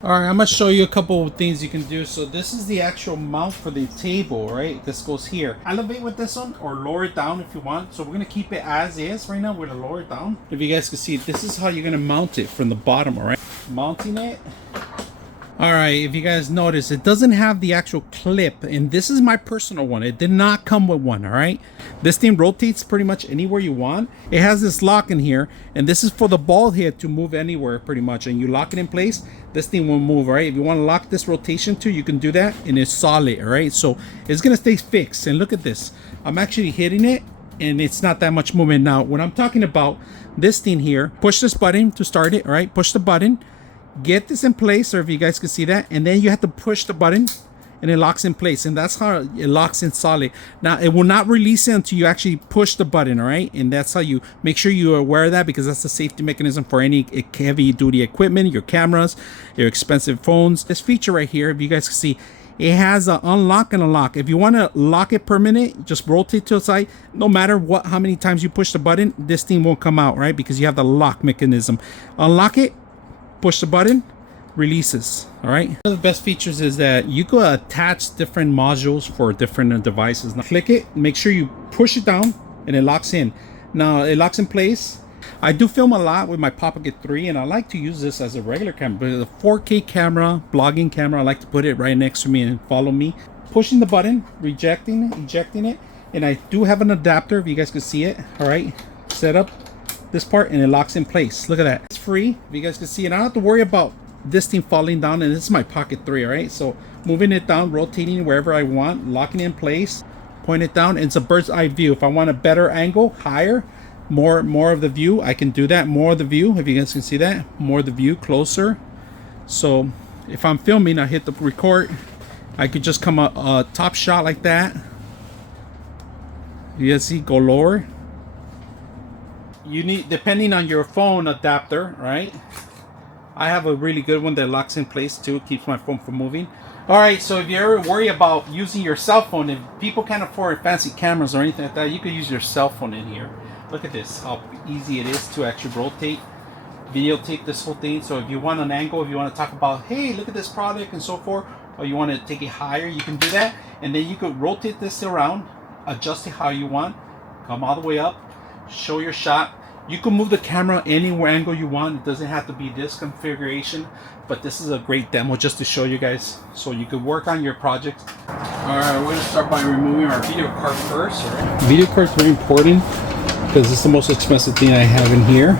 Alright, I'm going to show you a couple of things you can do. So this is the actual mount for the table, right? This goes here. Elevate with this one or lower it down if you want. So we're going to keep it as is right now. We're going to lower it down. If you guys can see, this is how you're going to mount it from the bottom, alright? Mounting it. Alright, if you guys notice, it doesn't have the actual clip, and this is my personal one. It did not come with one, alright? This thing rotates pretty much anywhere you want. It has this lock in here, and this is for the ball head to move anywhere pretty much, and you lock it in place, this thing will move, alright? If you want to lock this rotation too, you can do that, and it's solid, alright? So it's gonna stay fixed, and look at this. I'm actually hitting it, and it's not that much movement. Now, when I'm talking about this thing here, push this button to start it, alright? Push the button. Get this in place, or if you guys can see that, and then you have to push the button and it locks in place, and that's how it locks in solid. Now it will not release it until you actually push the button, all right? And that's how you make sure you're aware of that, because that's the safety mechanism for any heavy duty equipment, your cameras, your expensive phones. This feature right here, if you guys can see, it has an unlock and a lock. If you want to lock it permanent, just rotate to the side. No matter how many times you push the button, this thing won't come out, right? Because you have the lock mechanism. Unlock it, push the button, releases. All right, one of the best features is that you could attach different modules for different devices. Now click it, make sure you push it down, and it locks in. Now it locks in place. I do film a lot with my Pocket 3, and I like to use this as a regular camera, but a 4K camera, blogging camera, I like to put it right next to me and follow me. Pushing the button, rejecting, ejecting it, and I do have an adapter if you guys can see it. All right, set up this part, and it locks in place. Look at that. It's free, if you guys can see it. I don't have to worry about this thing falling down, and this is my Pocket 3, all right? So moving it down, rotating wherever I want, locking it in place, point it down, and it's a bird's eye view. If I want a better angle, higher, more of the view, I can do that. More of the view, if you guys can see that, more of the view, closer. So if I'm filming, I hit the record, I could just come a top shot like that. You guys see, go lower. You need, depending on your phone adapter, right? I have a really good one that locks in place too, keeps my phone from moving. All right, so if you ever worry about using your cell phone, if people can't afford fancy cameras or anything like that, you could use your cell phone in here. Look at this, how easy it is to actually rotate, videotape this whole thing. So if you want an angle, if you want to talk about, hey, look at this product and so forth, or you want to take it higher, you can do that. And then you could rotate this around, adjust it how you want, come all the way up, show your shot. You can move the camera anywhere angle you want. It doesn't have to be this configuration, but this is a great demo just to show you guys so you could work on your project. All right, we're gonna start by removing our video card first. All right. Video card's very important because it's the most expensive thing I have in here.